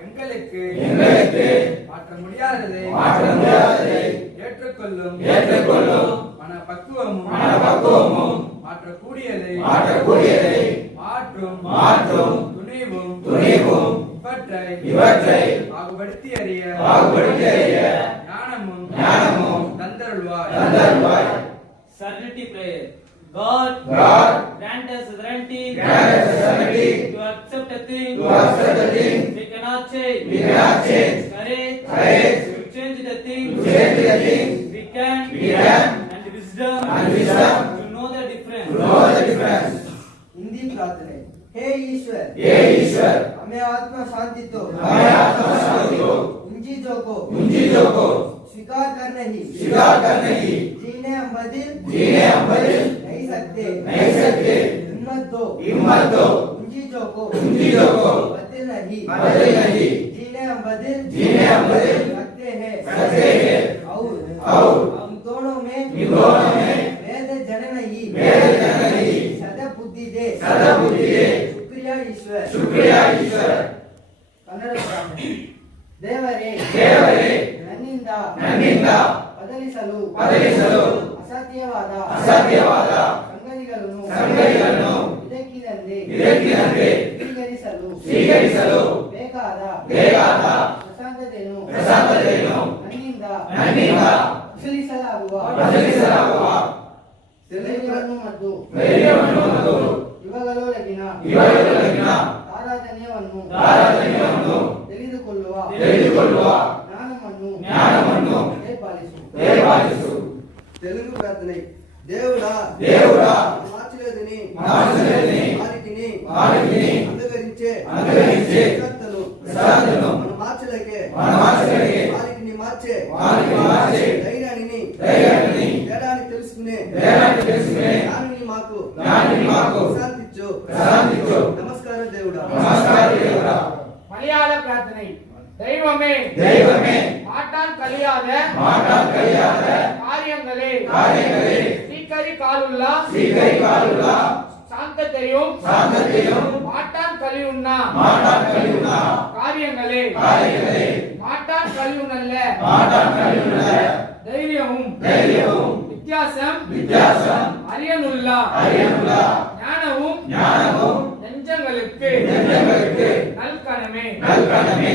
எங்களுக்கு மாற்ற முடியாததை ஏற்றுக்கொள்ளும் மனப்பக்குவமும் மாற்றக்கூடியதை மாற்றும் துணிவும் இவற்றை பாகுபடுத்தி அறிய ஞானமும் தந்தருள்வாய். Serenity prayer. God grant us serenity to accept a thing we cannot change. Courage to change the things we can, and wisdom to know the difference. Hindi प्रार्थना. हे ईश्वर हमें आत्मा शांति दो उंजीजों को स्वीकार करने ही जीने हम बदल नहीं सकते हिम्मत दो उंजीजों को बदल नहीं जीने हम बदल सकते हैं और हम दोनों में वेद जनन ही सदा बुद्धि दे. शुक्रिया ईश्वर. कन्नड़ प्रार्थನೆ. ದೇವರೇ ನನ್ನಿಂದ ಬದಲಿಸಲು ಅಸಾಧ್ಯವಾದ ಸಂಗತಿಗಳನ್ನು ಇದಕ್ಕಿದಂತೆ ಸ್ವೀಕರಿಸಲು ಬೇಕಾದ ಪ್ರಸಾದತೆಯನ್ನು ನನ್ನಿಂದ ಬದಲಿಸಲಾಗುವ ಧೈರ್ಯವನ್ನು ಮತ್ತು ಇವುಗಳೊಳಗಿನ ತಾರತಮ್ಯವನ್ನು ತಿಳಿದುಕೊಳ್ಳುವ ಜ್ಞಾನವನ್ನು ದಯಪಾಲಿಸು. తెలుగు ప్రార్థన. దేవుడా మార్చలేదని వారికి అనుగరించే ప్రసాదతను మన మార్చలేకే వారికి మార్చే ధైర్యాన్ని తేడాన్ని తెలుసుకునే జ్ఞానాన్ని మాకు ప్రసాదించు. నమస్కారం దేవుడా. மலையாள பிரார்த்தனை. தெய்வமே மாட்டான் கலியாத காரியங்களே சீக்கரி காலுள்ளா சாந்தத்தையும் மாட்டான் கலியுண்ணா காரியங்களே மாட்டான் கலியுண்ணல்ல தைரியமும் வித்தியாசம் அறியனுள்ளா ஞானமும் நெஞ்சங்களுக்கு நல்கணமே